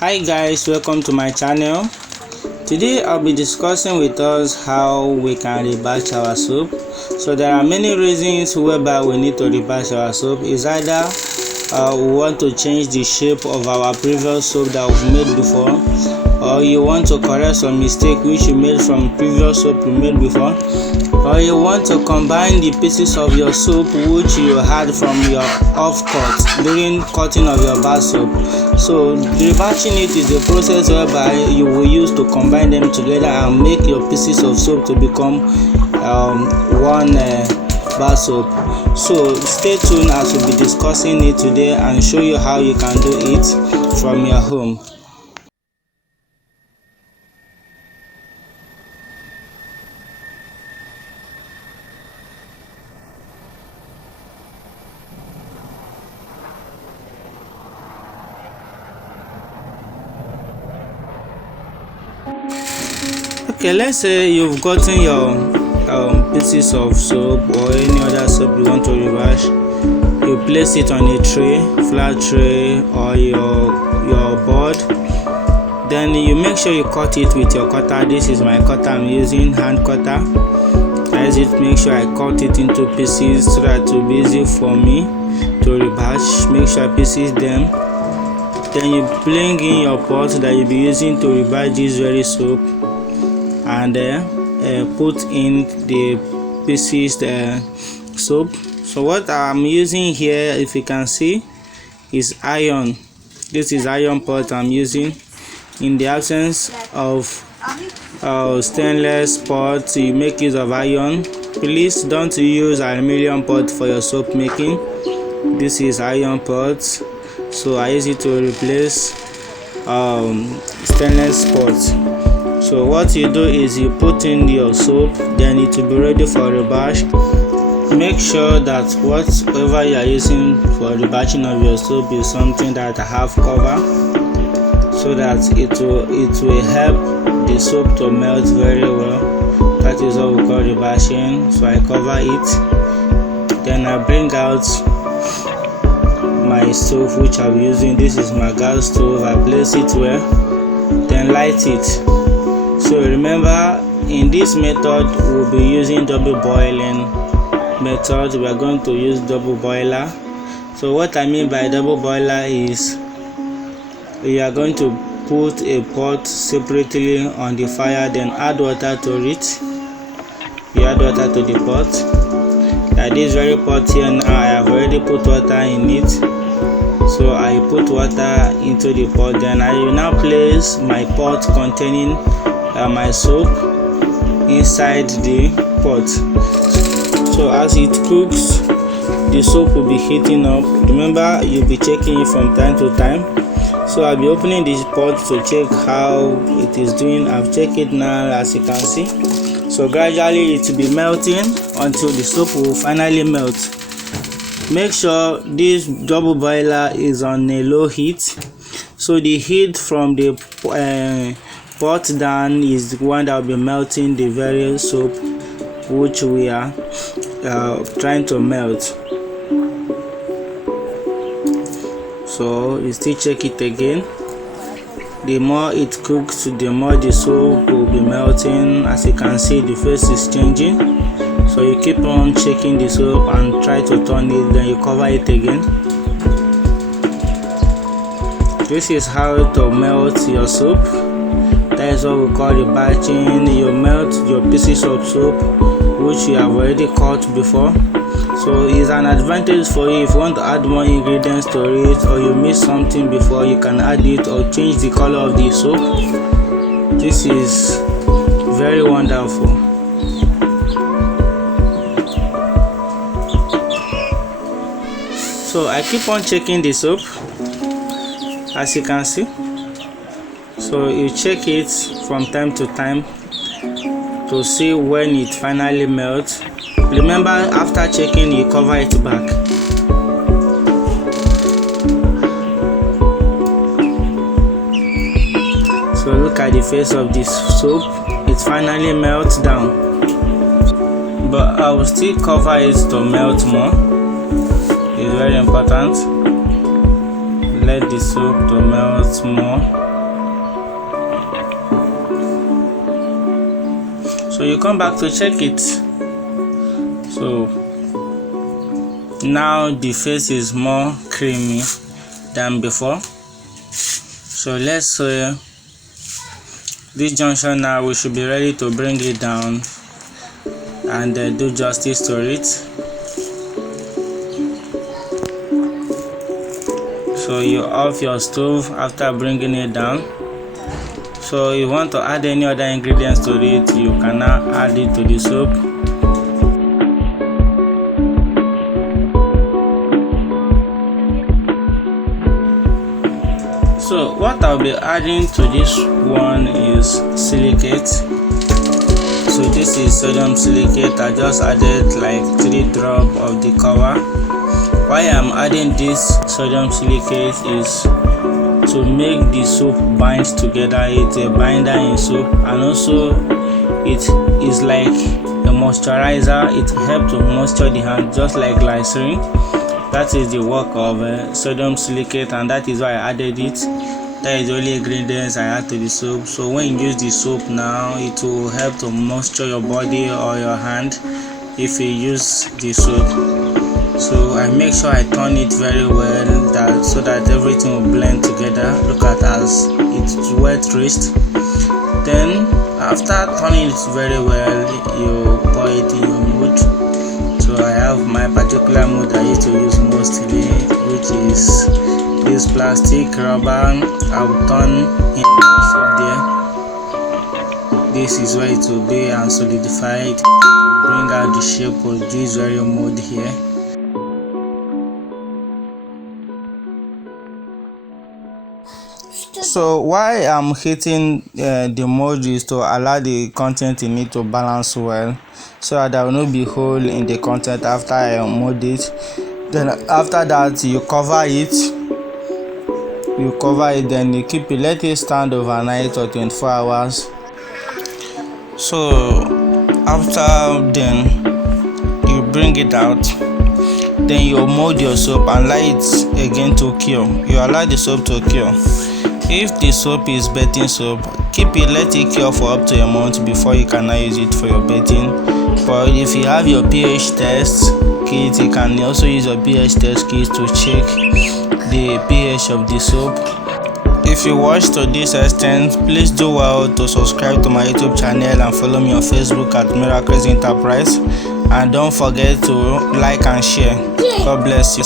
Hi guys, welcome to my channel. Today I'll be discussing with us how we can rebatch our soap. So there are many reasons whereby we need to rebatch our soap. Is either we want to change the shape of our previous soap that we've made before, or you want to correct some mistake which you made from previous soap you made before, or you want to combine the pieces of your soap which you had from your off cut during cutting of your bar soap. So rebatching it is a process whereby you will use to combine them together and make your pieces of soap to become one bar soap. So stay tuned as we'll be discussing it today and show you how you can do it from your home. Okay, let's say you've gotten your pieces of soap or any other soap you want to rewash. You place it on a tray, flat tray, or your board. Then you make sure you cut it with your cutter. This is my cutter. I'm using hand cutter. Make sure I cut it into pieces so that it will be easy for me to rebatch. Make sure I pieces them. Then you bring in your pot that you'll be using to rebatch this very soap, and put in the pieces soap. So what I'm using here, if you can see, is iron. This is iron pot I'm using. In the absence of stainless pot, you make use of iron. Please don't use aluminum pot for your soap making. This is iron pot, so I use it to replace stainless pot. So what you do is you put in your soap, then it will be ready for rebatch. Make sure that whatever you are using for rebatching of your soap is something that have cover, so that it will help the soap to melt very well. That is what we call rebatching. So I cover it, then I bring out my stove which I'm using. This is my gas stove. I place it where, then light it. So remember, in this method we'll be using double boiling method. We are going to use double boiler. So what I mean by double boiler is you are going to put a pot separately on the fire, then add water to it. You add water to the pot. Like this very pot here now, I have already put water in it. So I put water into the pot, then I will now place my pot containing my soap inside the pot. So as it cooks, the soap will be heating up. Remember, you'll be checking it from time to time. So I'll be opening this pot to check how it is doing. I've checked it now, as you can see. So gradually it will be melting until the soap will finally melt. Make sure this double boiler is on a low heat, so the heat from the pot down is the one that will be melting the very soap which we are trying to melt. So you still check it again. The more it cooks, the more the soap will be melting. As you can see, the face is changing. So you keep on checking the soap and try to turn it, then you cover it again. This is how to melt your soap. That is what we call rebatching. You melt your pieces of soap which you have already cut before. So it's an advantage for you if you want to add more ingredients to it, or you missed something before, you can add it or change the color of the soap. This is very wonderful. So I keep on checking the soap, as you can see. So you check it from time to time to see when it finally melts. Remember, after checking, you cover it back. So look at the face of this soap. It finally melts down, but I will still cover it to melt more. It's very important. Let the soap to melt more. So you come back to check it. So now the face is more creamy than before. So let's say this junction now we should be ready to bring it down and do justice to it. So you off your stove after bringing it down. So you want to add any other ingredients to it, you can now add it to the soup. So what I'll be adding to this one is silicate. So this is sodium silicate. I just added like 3 drops of the cover. Why I'm adding this sodium silicate is to make the soap bind together. It's a binder in soap, and also it is like a moisturizer. It helps to moisture the hand just like glycerin. That is the work of sodium silicate, and that is why I added it. That is the only ingredients I add to the soap. So when you use the soap now, it will help to moisture your body or your hand if you use the soap. So I make sure I turn it very well so that everything will blend together. Look at as it's well traced. Then after turning it very well, you pour it in your mood. So I have my particular mood I used to use mostly, which is this plastic rubber. I will turn in the soap there. This is where it will be and solidify it to bring out the shape of this very mold here. So why I'm hitting the mold is to allow the content in it to balance well, so that there will not be hole in the content after I mold it. Then after that you cover it, then you keep it, let it stand overnight or 24 hours. So after then you bring it out, then you mold your soap and allow it again to cure. You allow the soap to cure. If the soap is bathing soap, keep it, let it cure for up to a month before you can now use it for your bathing. But if you have your pH test kit, you can also use your pH test kit to check the pH of the soap. If you watch to this extent, please do well to subscribe to my YouTube channel and follow me on Facebook at Miracles Enterprise. And don't forget to like and share. God bless you.